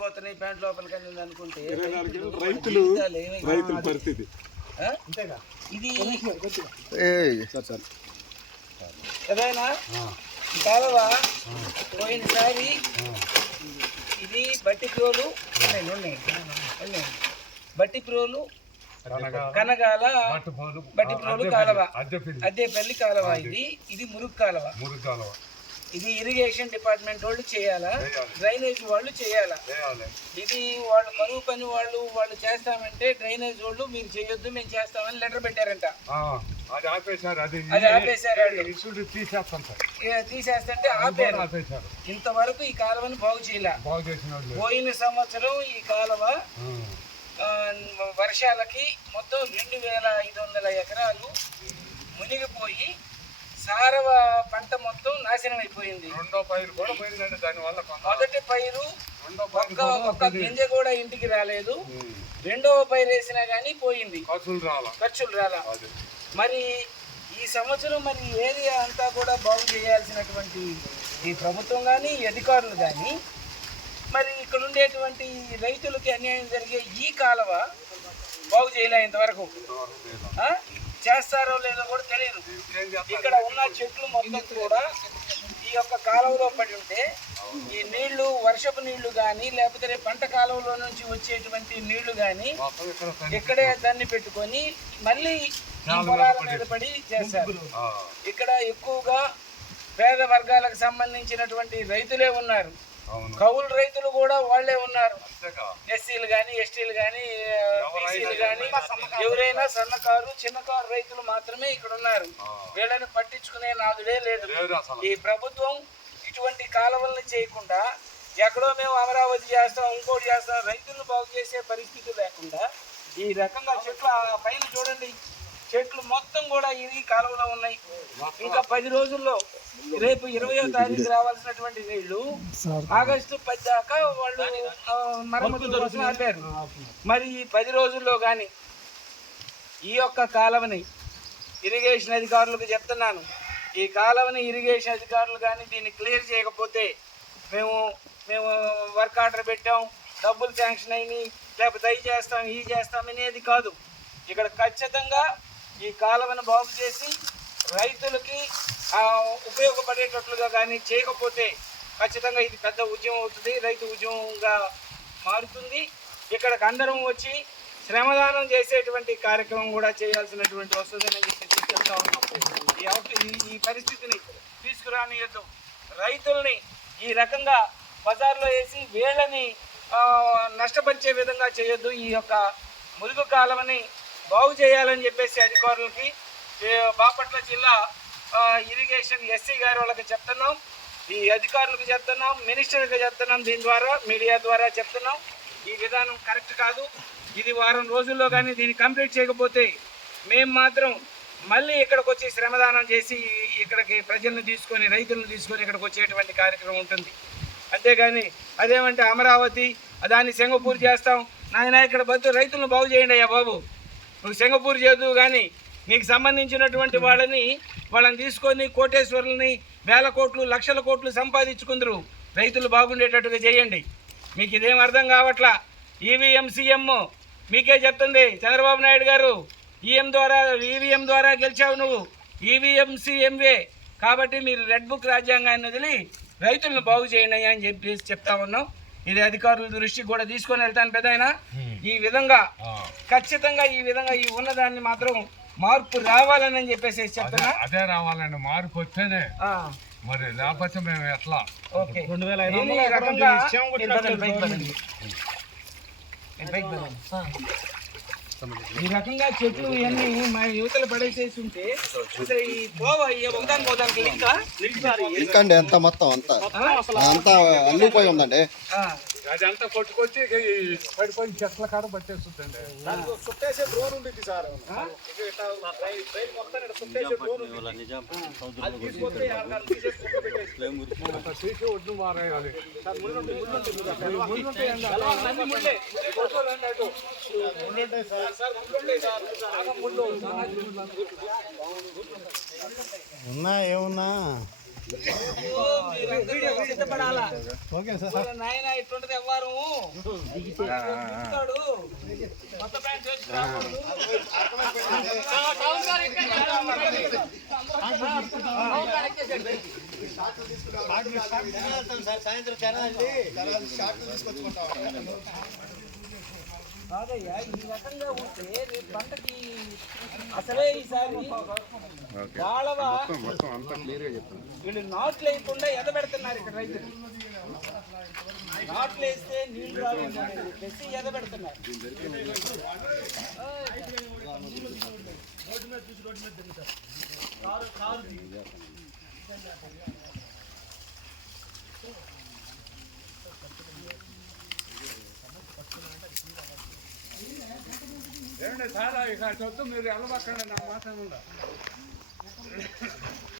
పోతున్నాయి ప్యాంట్ లోపలికి వెళ్ళింది అనుకుంటే రైతులు రైతులు పరిస్థితి? ఇది సార్ సార్. ఏదైనా? కాలువ? పోయినసారి ఇది బట్టి ప్రోలు ఉన్నాయి ఉన్నాయి. ఉన్నాయి. బట్టి ప్రోలు కనగాల బట్టి ప్రోలు కాలువ. అద్దెపల్లి కాలువ ఇది ఇది మురుగు కాలువ. ఇది ఇరిగేషన్ డిపార్ట్మెంట్ వాళ్ళు చేయాలా? డ్రైనేజ్ వాళ్ళు చేయాలా? ఇది వాళ్ళు కరువు పని వాళ్ళు వాళ్ళు చేస్తామంటే డ్రైనేజ్ వాళ్ళు మీరు చేయొద్దు మేము చేస్తామని లెటర్ పెట్టారంట. అది ఆపేశారు అది అది ఆపేశారు తీసేస్తాం సార్. ఇక తీసేస్తుంటే ఆపారు. ఆపేశారు. ఇంతవరకు ఈ కాలువని బాగు చేయలే. బాగు చేసిన పోయిన సంవత్సరం ఈ కాలువ వర్షాలకి మొత్తం రెండు వేల ఐదు వందల ఎకరాలు మునిగిపోయి సారవ పంట మొత్తం నాశనం అయిపోయింది. రెండో పైరు కూడా పోయిందండి దానివల్ల కొంత మొదటి పైరు రెండో ఒక్క ఒక్క గింజ కూడా ఇంటికి రాలేదు. రెండవ పైరు వేసినా కానీ పోయింది. ఖర్చులు రాలా. ఖర్చులు రాలా. మరి ఈ సంవత్సరం మరి ఏరియా అంతా కూడా బాగు చేయాల్సినటువంటి ఈ ప్రభుత్వం కానీ అధికారులు కానీ మరి ఇక్కడ ఉండేటువంటి రైతులకి అన్యాయం జరిగే ఈ కాలువ బాగు చేయలే ఇంతవరకు? చేస్తారో లేదో కూడా తెలియదు. ఇక్కడ ఉన్న చెట్లు మొత్తం కూడా ఈ యొక్క కాలువలో పడి ఉంటే ఈ నీళ్ళు వర్షపు నీళ్ళు కానీ లేకపోతే పంట కాలువలో నుంచి వచ్చేటువంటి నీళ్ళు కానీ ఇక్కడ దాన్ని పెట్టుకొని మళ్ళీ పొలాల మీద పడి చేస్తారు ఇక్కడ ఎక్కువగా పేద వర్గాలకు సంబంధించినటువంటి రైతులే ఉన్నారు. కౌలు రైతులు కూడా వాళ్ళే ఉన్నారు. ఎస్సీలు కానీ ఎస్టీలు కానీ బీసీలు కానీ ఎవరైనా సన్నకారు చిన్నకారు రైతులు మాత్రమే ఇక్కడ ఉన్నారు. వీళ్ళని పట్టించుకునే నాదుడే లేదు. ఈ ప్రభుత్వం ఇటువంటి కాలువల్ని చేయకుండా ఎక్కడో మేము అమరావతి చేస్తాం ఇంకోటి చేస్తాం రైతులను బాగు చేసే పరిస్థితి లేకుండా ఈ రకంగా చెట్లు పైన చూడండి. చెట్లు మొత్తం కూడా ఇరిగి కాలువలో ఉన్నాయి. ఇంకా పది రోజుల్లో రేపు ఇరవయో తారీఖు రావాల్సినటువంటి నీళ్ళు ఆగస్టు పది దాకా వాళ్ళు మరమ్మతుల కోసం ఆపారు. మరి ఈ పది రోజుల్లో కానీ ఈ యొక్క కాలువని ఇరిగేషన్ అధికారులకు చెప్తున్నాను. ఈ కాలువని ఇరిగేషన్ అధికారులు కానీ దీన్ని క్లియర్ చేయకపోతే మేము మేము వర్క్ ఆర్డర్ పెట్టాం డబ్బులు శాంక్షన్ అయినాయి లేకపోతే అవి చేస్తాం ఈ చేస్తాం అనేది కాదు. ఇక్కడ ఖచ్చితంగా ఈ కాలువను బాగు చేసి రైతులకి ఉపయోగపడేటట్లుగా కానీ చేయకపోతే ఖచ్చితంగా ఇది పెద్ద ఉద్యమం అవుతుంది రైతు ఉద్యమంగా మారుతుంది. ఇక్కడికి అందరం వచ్చి శ్రమదానం చేసేటువంటి కార్యక్రమం కూడా చేయాల్సినటువంటి వస్తుందని చెప్పి చెప్తా ఉన్నాం. ఈ పరిస్థితిని తీసుకురానియద్దు. రైతుల్ని ఈ రకంగా బజార్లో వేసి వేళ్ళని నష్టపరిచే విధంగా చేయొద్దు. ఈ యొక్క మురుగు కాలమని బాగు చేయాలని చెప్పేసి అధికారులకి బాపట్ల జిల్లా ఇరిగేషన్ ఎస్సీ గారి వాళ్ళకి చెప్తున్నాం. ఈ అధికారులకు చెప్తున్నాం మినిస్టర్కి చెప్తున్నాం దీని ద్వారా మీడియా ద్వారా చెప్తున్నాం. ఈ విధానం కరెక్ట్ కాదు. ఇది వారం రోజుల్లో కానీ దీన్ని కంప్లీట్ చేయకపోతే మేము మాత్రం మళ్ళీ ఇక్కడికి వచ్చి శ్రమదానం చేసి ఇక్కడికి ప్రజలను తీసుకొని రైతులను తీసుకొని ఇక్కడికి వచ్చేటువంటి కార్యక్రమం ఉంటుంది. అంతేగాని అదేమంటే అమరావతి దాన్ని సింగపూర్ చేస్తాం. నాయన ఇక్కడ బతు రైతులను బాగు చేయండి అయ్యా బాబు. నువ్వు సింగపూర్ చేదువు కానీ నీకు సంబంధించినటువంటి వాళ్ళని వాళ్ళని తీసుకొని కోటేశ్వరులని వేల కోట్లు లక్షల కోట్లు సంపాదించుకుందరు. రైతులు బాగుండేటట్టుగా చేయండి. మీకు ఇదేం అర్థం కావట్లా? ఈవీఎం సీఎం మీకే చెప్తుంది చంద్రబాబు నాయుడు గారు. ఈఎం ద్వారా ఈవీఎం ద్వారా గెలిచావు నువ్వు. ఈవీఎం సీఎంవే కాబట్టి మీరు రెడ్ బుక్ రాజ్యాంగాన్ని వదిలి రైతులను బాగు చేయండి అని చెప్పేసి చెప్తా ఉన్నాం. ఇది అధికారుల దృష్టికి కూడా తీసుకొని వెళ్తాను పెద్ద ఈ విధంగా ఖచ్చితంగా ఈ విధంగా ఈ ఉన్నదాన్ని మాత్రం మార్పు రావాలని చెప్పేసి చెప్తున్నా. అదే రావాలండి మార్పు వస్తేనే ఆ, మరి లేకపోతే మేము ఎట్లా? ఓకే. ఈ రకంగా. ఈ చెట్లు ఇవన్నీ మా యువతలు పడేసేసి ఉంటే అసలు ఈ పోవ ఈ ఒకదానికి ఒకదానికి లింకా? ఎంత మొత్తం అంతా? అంతా అల్లిపోయి ఉందండి. ఆ, అది అంతా కొట్టుకొచ్చి పడిపోయిన చెట్ల కాడ పట్టేస్తుందండి. చుట్టేసే డ్రోన్ ఉంటుంది. సార్ తీసి ఒడ్డు మారేయాలి. ఉన్నా ఏమున్నా? నాయన ఇట్లుంటది ఎవ్వరు. కొత్త ప్యాంట్ వేసి రాకూడదు. కాదయ్యా ఈ రకంగా ఉంటే రేపు పంటకి అసలే ఈసారి కాలవ మొత్తం అంతా క్లియర్గా చెప్తాను వీళ్ళు నాట్లు వేయకుండా ఎదబెడుతున్నారు ఇక్కడ రైతులు నాట్లు వేస్తే నీళ్ళు రావు చెప్పేసి ఎదబెడుతున్నారు చాలా ఇక చొత్తు మీరు వెళ్ళబక్కండి నా మాట ఉండ.